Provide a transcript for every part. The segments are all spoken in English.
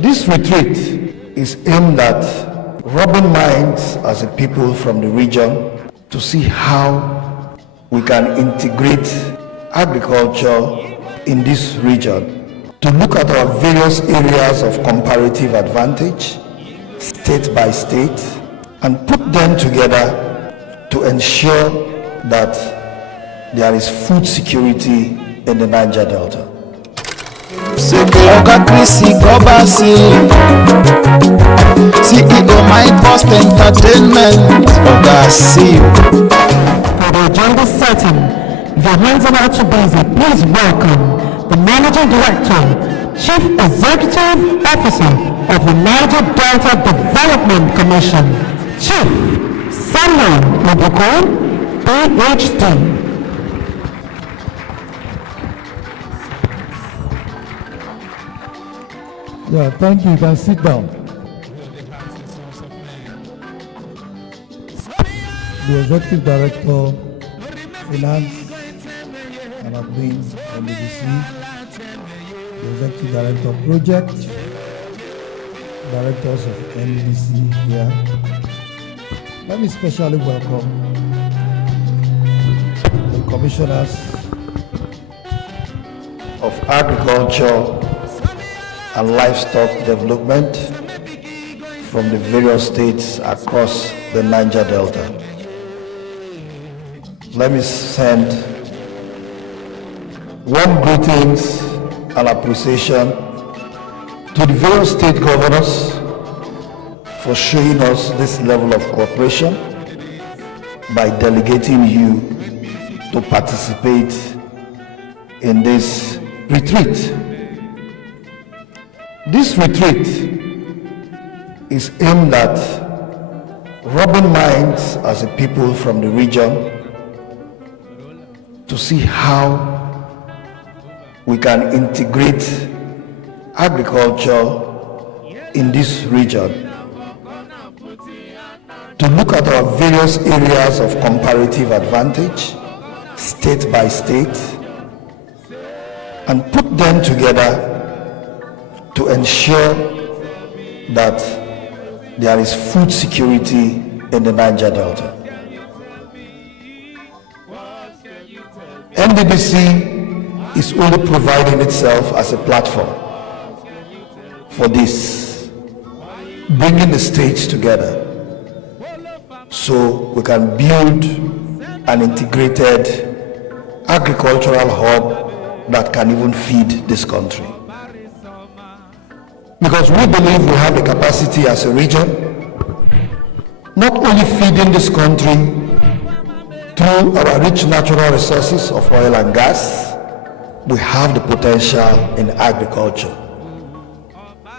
This retreat is aimed at rubbing minds as a people from the region to see how we can integrate agriculture in this region, to look at our various areas of comparative advantage, state by state, and put them together to ensure that there is food security in the Niger Delta. Oga Chrissy Gobasi, CEO MindBurst Entertainment, Oga see. For the agenda setting, if your hands are not too busy, please welcome the Managing Director, Chief Executive Officer of the Niger Delta Development Commission, Chief Samuel Ogbuku, PhD. Yeah, thank you. You can sit down. The Executive Director, Finance and Admin, NDDC, the Executive Director, Project, Directors of NDDC here. Let me especially welcome the Commissioners of Agriculture and Livestock Development from the various states across the Niger Delta. Let me send warm greetings and appreciation to the various state governors for showing us this level of cooperation by delegating you to participate in this retreat. This retreat is aimed at rubbing minds as a people from the region to see how we can integrate agriculture in this region, to look at our various areas of comparative advantage, state by state, and put them together to ensure that there is food security in the Niger Delta. NDDC is only providing itself as a platform for this, bringing the states together so we can build an integrated agricultural hub that can even feed this country. Because we believe we have the capacity as a region, not only feeding this country through our rich natural resources of oil and gas, we have the potential in agriculture,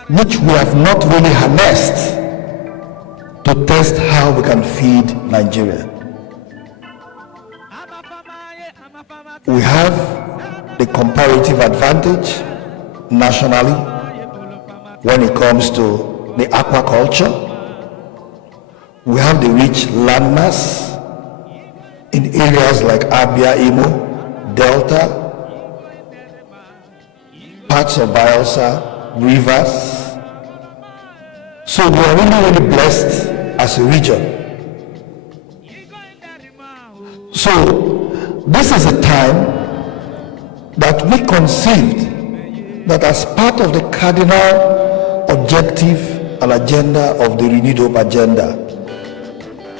which we have not really harnessed to test how we can feed Nigeria. We have the comparative advantage nationally when it comes to the aquaculture. We have the rich landmass in areas like Abia, Imo, Delta, parts of Bayelsa, rivers. So we are really blessed as a region. So this is a time that we conceived that as part of the cardinal objective and agenda of the Renewed Hope agenda,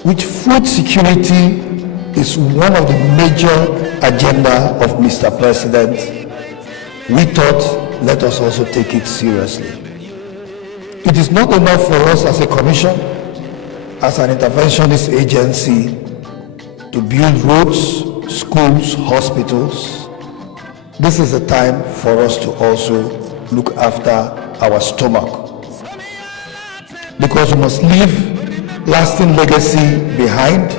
which food security is one of the major agenda of Mr. President, we thought let us also take it seriously. It is not enough for us as a commission, as an interventionist agency, to build roads, schools, hospitals. This is a time for us to also look after our stomach, because we must leave lasting legacy behind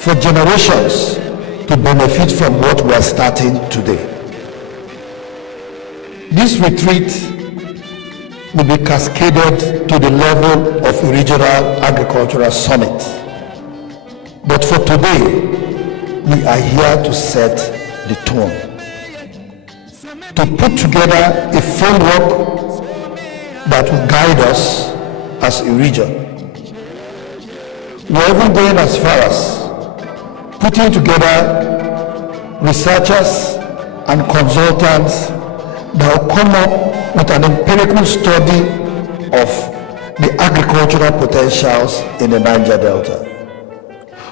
for generations to benefit from what we are starting today. This retreat will be cascaded to the level of a regional agricultural summit. But for today, we are here to set the tone, to put together a framework that will guide us as a region. We're even going as far as putting together researchers and consultants that will come up with an empirical study of the agricultural potentials in the Niger Delta,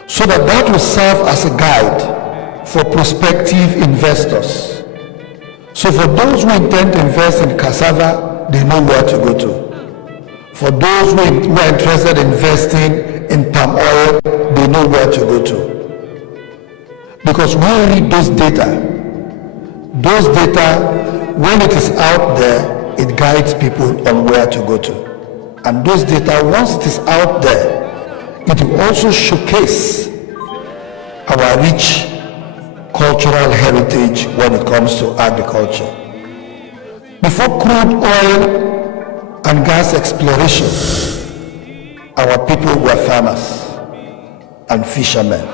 so that will serve as a guide for prospective investors. So for those who intend to invest in cassava, they know where to go to. For those who are interested in investing in palm oil, they know where to go to. Because when we read those data, when it is out there, it guides people on where to go to. And those data, once it is out there, it will also showcase our rich cultural heritage when it comes to agriculture. Before crude oil and gas exploration, our people were farmers and fishermen.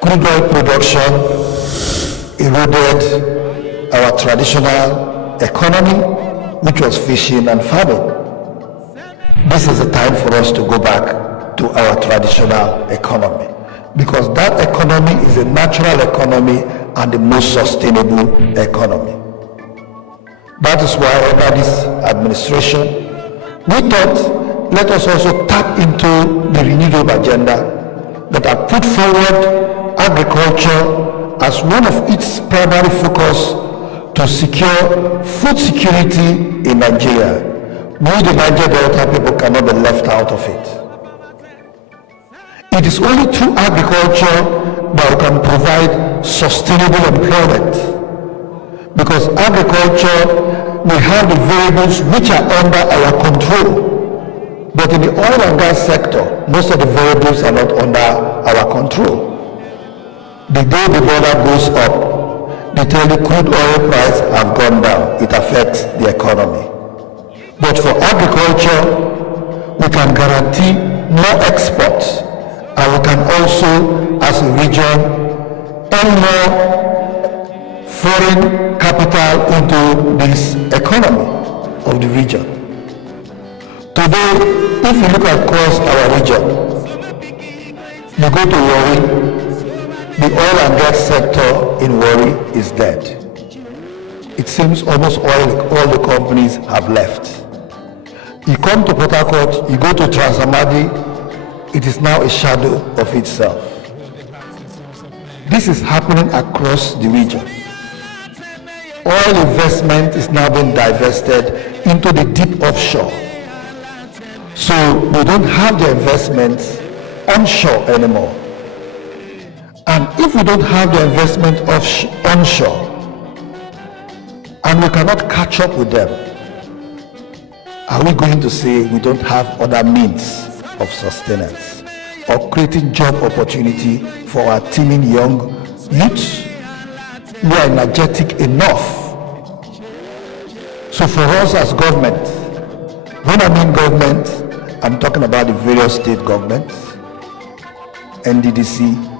Crude oil production eroded our traditional economy, which was fishing and farming. This is the time for us to go back to our traditional economy, because that economy is a natural economy and the most sustainable economy. That is why under this administration, we thought, let us also tap into the renewable agenda that have put forward agriculture as one of its primary focus to secure food security in Nigeria. We, the Niger Delta people, cannot be left out of it. It is only through agriculture that we can provide sustainable employment. Because agriculture will have the variables which are under our control. But in the oil and gas sector, most of the variables are not under our control. The day the dollar goes up, they tell the crude oil price have gone down. It affects the economy. But for agriculture, we can guarantee more exports, and we can also, as a region, earn more foreign capital into this economy of the region. Today, if you look across our region, you go to Warri, the oil and gas sector in Warri is dead. It seems almost all the companies have left. You come to Port Harcourt, you go to Transamadi, it is now a shadow of itself. This is happening across the region. Oil investment is now being divested into the deep offshore. So we don't have the investments onshore anymore. And if we don't have the investment onshore, and we cannot catch up with them, are we going to say we don't have other means of sustenance or creating job opportunity for our teeming young youths who are energetic enough? So for us as government, when I mean government, I'm talking about the various state governments, NDDC,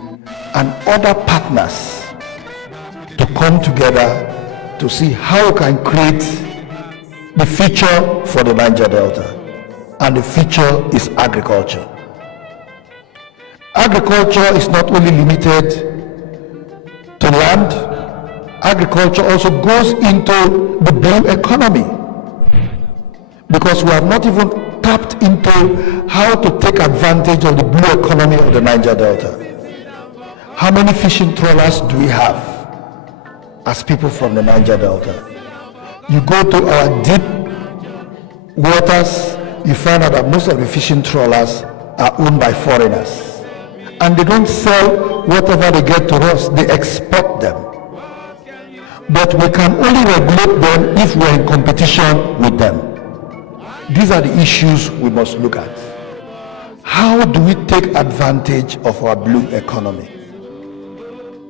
and other partners to come together to see how we can create the future for the Niger Delta. And the future is agriculture. Agriculture is not only limited to land, agriculture also goes into the blue economy, because we have not even tapped into how to take advantage of the blue economy of the Niger Delta. How many fishing trawlers do we have as people from the Niger Delta? You go to our deep waters, you find out that most of the fishing trawlers are owned by foreigners. And they don't sell whatever they get to us, they export them. But we can only regulate them if we're in competition with them. These are the issues we must look at. How do we take advantage of our blue economy?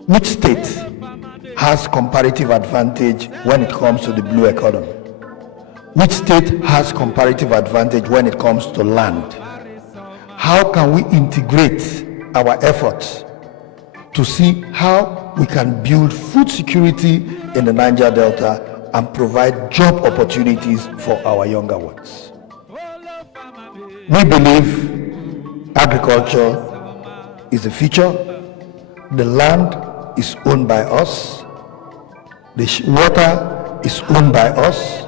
Which state has comparative advantage when it comes to the blue economy? Which state has comparative advantage when it comes to land? How can we integrate our efforts to see how we can build food security in the Niger Delta and provide job opportunities for our younger ones. We believe agriculture is the future. The land is owned by us. The water is owned by us.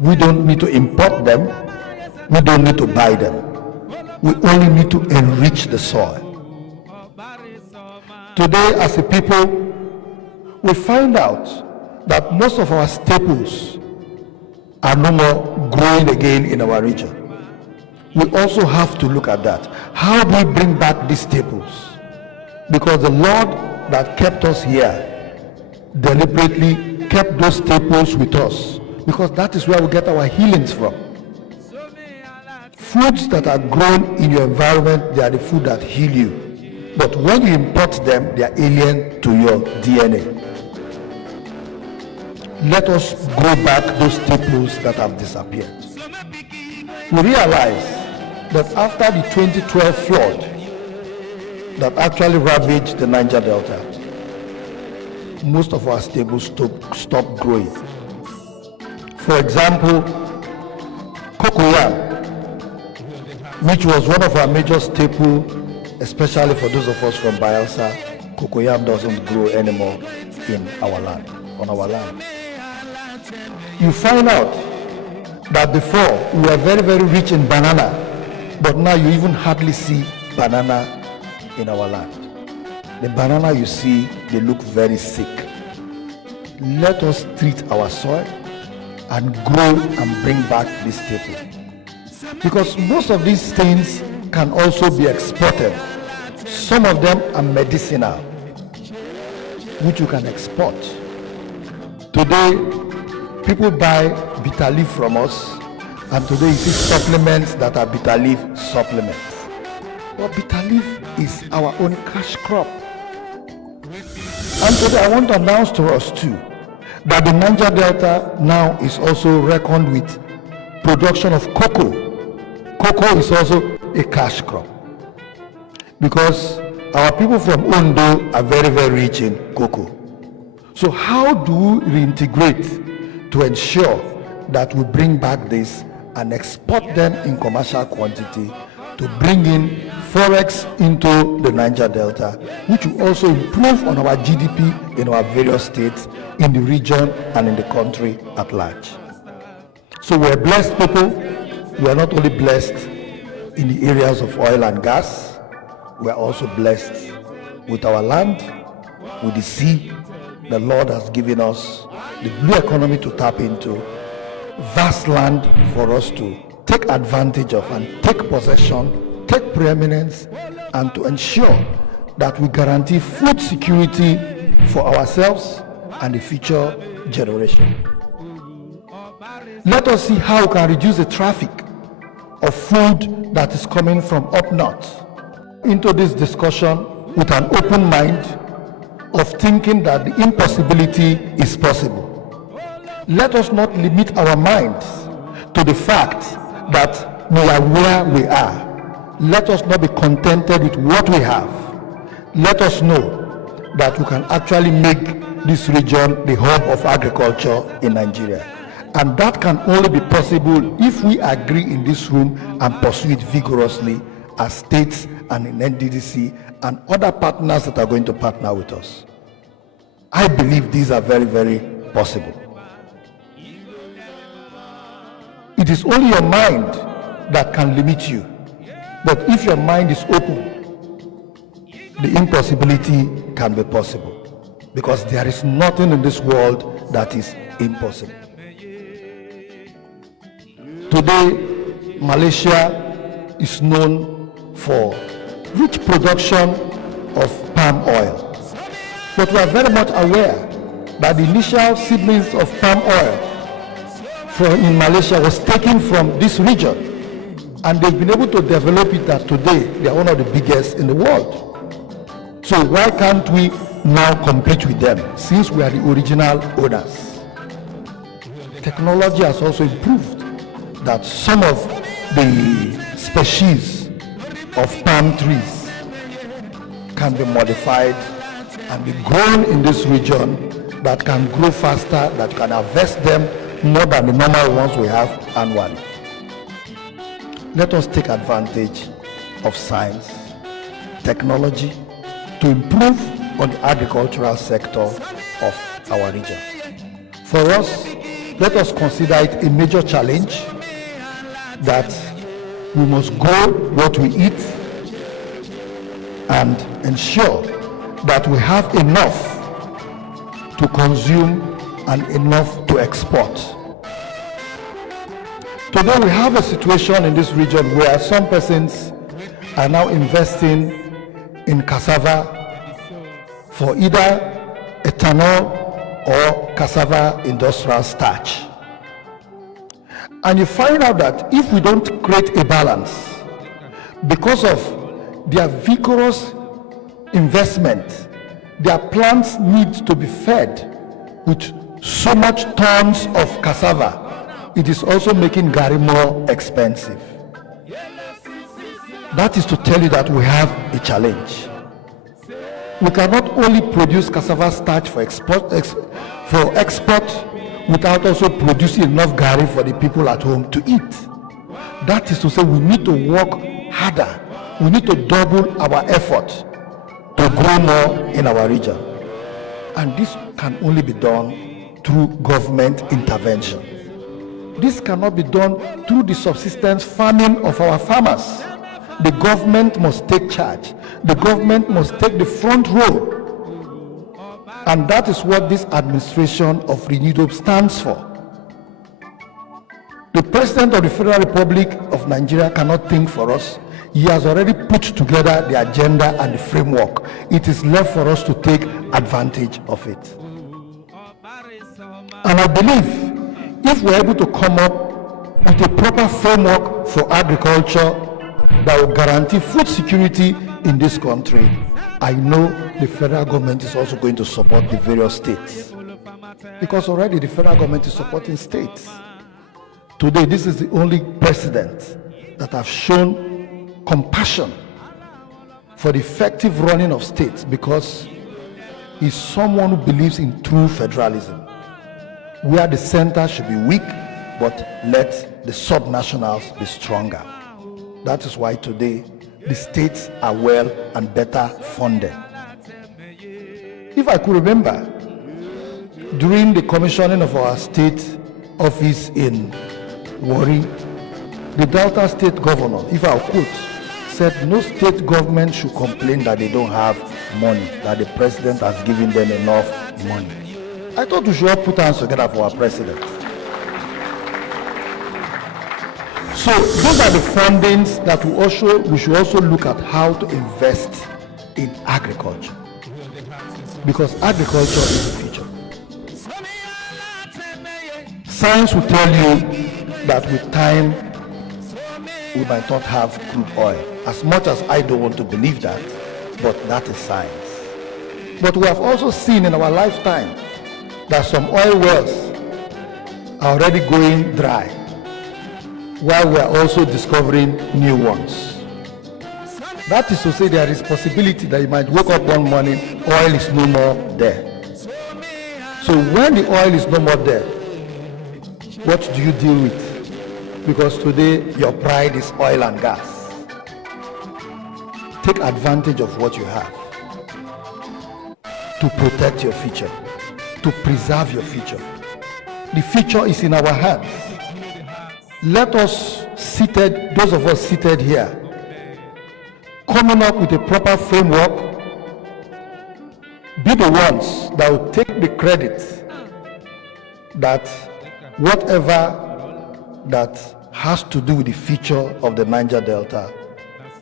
We don't need to import them. We don't need to buy them. We only need to enrich the soil. Today, as a people, we find out that most of our staples are no more growing again in our region. We also have to look at that. How do we bring back these staples? Because the Lord that kept us here deliberately kept those staples with us, because that is where we get our healings from. Foods that are grown in your environment, they are the food that heal you. But when you import them, they are alien to your DNA. Let us grow back those staples that have disappeared. We realize that after the 2012 flood that actually ravaged the Niger Delta, most of our staples stopped growing. For example, cocoyam, which was one of our major staples, especially for those of us from Bayelsa. Cocoyam doesn't grow anymore in our land, on our land. You find out that before we were very, very rich in banana, but now you even hardly see banana in our land. The banana you see, they look very sick. Let us treat our soil and grow and bring back this staple. Because most of these things can also be exported. Some of them are medicinal, which you can export. Today, people buy bitter leaf from us, and today you see supplements that are bitter leaf supplements. But bitter leaf is our own cash crop. And today I want to announce to us too that the Niger Delta now is also reckoned with production of cocoa. Cocoa is also a cash crop, because our people from Ondo are very, very rich in cocoa. So how do we reintegrate to ensure that we bring back this and export them in commercial quantity to bring in forex into the Niger Delta, which will also improve on our GDP in our various states, in the region and in the country at large. So we're blessed people. We are not only blessed in the areas of oil and gas, we are also blessed with our land, with the sea. The Lord has given us the blue economy to tap into, vast land for us to take advantage of and take possession, take preeminence, and to ensure that we guarantee food security for ourselves and the future generation. Let us see how we can reduce the traffic of food that is coming from up north into this discussion with an open mind of thinking that the impossibility is possible. Let us not limit our minds to the fact that we are where we are. Let us not be contented with what we have. Let us know that we can actually make this region the hub of agriculture in Nigeria. And that can only be possible if we agree in this room and pursue it vigorously as states and in NDDC and other partners that are going to partner with us. I believe these are very, very possible. It is only your mind that can limit you. But if your mind is open, the impossibility can be possible. Because there is nothing in this world that is impossible. Today, Malaysia is known for rich production of palm oil. But we are very much aware that the initial seedlings of palm oil in Malaysia was taken from this region, and they've been able to develop it that today they are one of the biggest in the world. So why can't we now compete with them, since we are the original owners? Technology has also improved that some of the species of palm trees can be modified and be grown in this region that can grow faster, that can harvest them more than the normal ones we have annually. Let us take advantage of science, technology to improve on the agricultural sector of our region. For us, let us consider it a major challenge that we must grow what we eat and ensure that we have enough to consume and enough to export. Today we have a situation in this region where some persons are now investing in cassava for either ethanol or cassava industrial starch. And you find out that if we don't create a balance, because of their vigorous investment, their plants need to be fed with so much tons of cassava, it is also making garri more expensive. That is to tell you that we have a challenge. We cannot only produce cassava starch for export without also producing enough garri for the people at home to eat. That is to say, we need to work harder. We need to double our effort to grow more in our region. And this can only be done through government intervention. This cannot be done through the subsistence farming of our farmers. The government must take charge. The government must take the front row. And that is what this administration of Renewed Hope stands for. The President of the Federal Republic of Nigeria cannot think for us. He has already put together the agenda and the framework. It is left for us to take advantage of it. And I believe if we're able to come up with a proper framework for agriculture that will guarantee food security in this country, I know the federal government is also going to support the various states, because already the federal government is supporting states. Today, this is the only president that have shown compassion for the effective running of states, because he's someone who believes in true federalism, where the center should be weak, but let the subnationals be stronger. That is why today the states are well and better funded. If I could remember, during the commissioning of our state office in Warri, the Delta State Governor, if I could, said no state government should complain that they don't have money, that the president has given them enough money. I thought we should all put hands together for our president. So those are the fundings that we should also look at how to invest in agriculture, because agriculture is the future. Science will tell you that with time we might not have crude oil. As much as I don't want to believe that, but that is science. But we have also seen in our lifetime that some oil wells are already going dry, while we are also discovering new ones. That is to say, there is possibility that you might wake up one morning, oil is no more there. So when the oil is no more there, what do you deal with? Because today your pride is oil and gas. Take advantage of what you have to protect your future, to preserve your future. The future is in our hands. Let us those of us seated here, coming up with a proper framework, be the ones that will take the credit that whatever that has to do with the future of the Niger Delta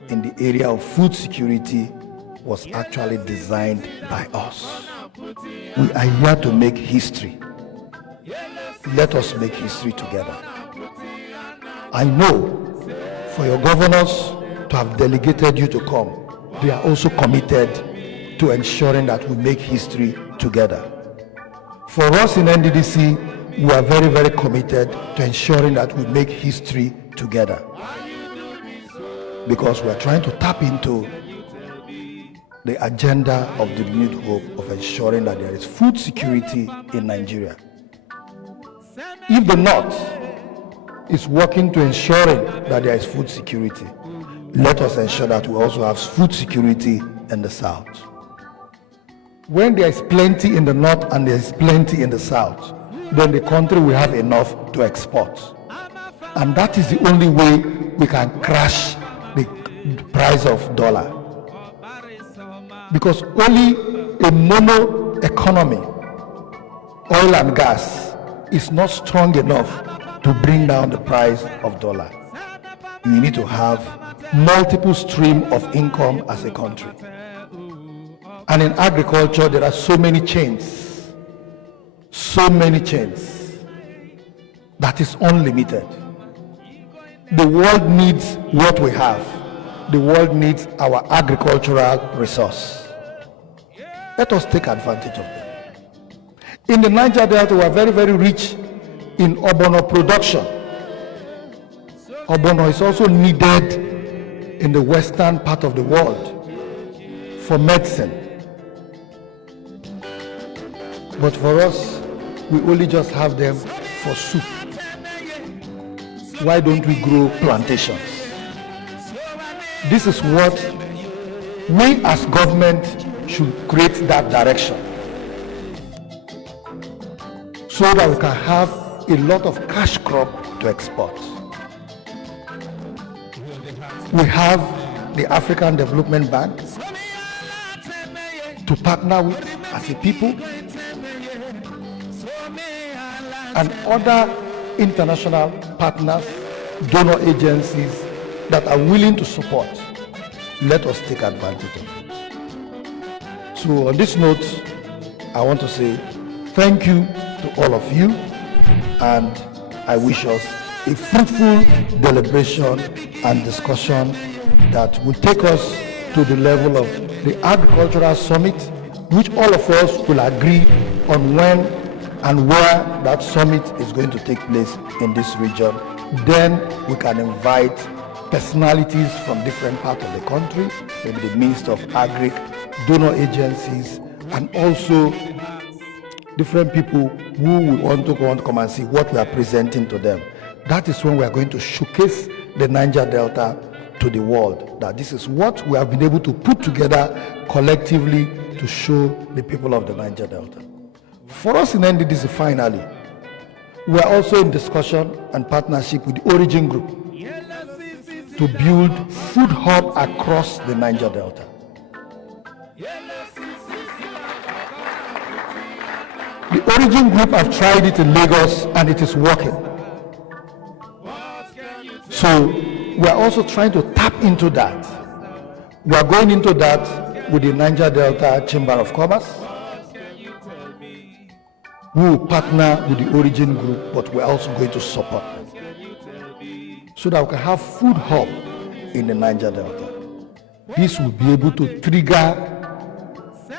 in the area of food security was actually designed by us. We are here to make history. Let us make history together. I know for your governors to have delegated you to come, they are also committed to ensuring that we make history together. For us in NDDC, we are very, very committed to ensuring that we make history together, because we are trying to tap into the agenda of the renewed hope of ensuring that there is food security in Nigeria. If the North is working to ensuring that there is food security, let us ensure that we also have food security in the South. When there is plenty in the North and there is plenty in the South, then the country will have enough to export. And that is the only way we can crash the price of dollar. Because only a mono economy, oil and gas, is not strong enough to bring down the price of dollar. You need to have multiple streams of income as a country. And in agriculture, there are so many chains that is unlimited. The world needs what we have. The world needs our agricultural resource. Let us take advantage of them. In the Niger Delta, we are very, very rich in ogbono production. Ogbono is also needed in the western part of the world for medicine. But for us, we only just have them for soup. Why don't we grow plantations? This is what we as government should create that direction, so that we can have a lot of cash crop to export. We have the African Development Bank to partner with as a people, and other international partners, donor agencies that are willing to support. Let us take advantage of it. So on this note, I want to say thank you to all of you, and I wish us a fruitful deliberation and discussion that will take us to the level of the Agricultural Summit, which all of us will agree on when and where that summit is going to take place in this region. Then we can invite personalities from different parts of the country, maybe the Minister of Agric, donor agencies, and also different people who will want to come and see what we are presenting to them. That is when we are going to showcase the Niger Delta to the world, that this is what we have been able to put together collectively to show the people of the Niger Delta. For us in NDDC, finally, we are also in discussion and partnership with the Origin Group to build food hub across the Niger Delta. The Origin Group have tried it in Lagos and it is working. So we are also trying to tap into that. We are going into that with the Niger Delta Chamber of Commerce. We will partner with the Origin Group, but we're also going to support them so that we can have food hub in the Niger Delta. This will be able to trigger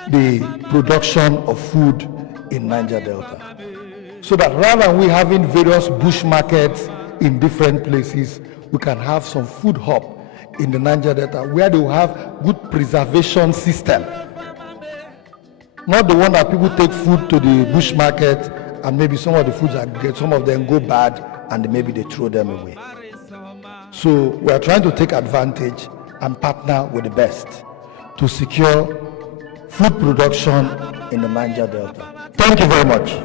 the production of food in Niger Delta, so that rather than we having various bush markets in different places, we can have some food hub in the Niger Delta where they will have good preservation system. Not the one that people take food to the bush market and maybe some of the foods are good, some of them go bad and maybe they throw them away. So we are trying to take advantage and partner with the best to secure food production in the Niger Delta. Thank you very much.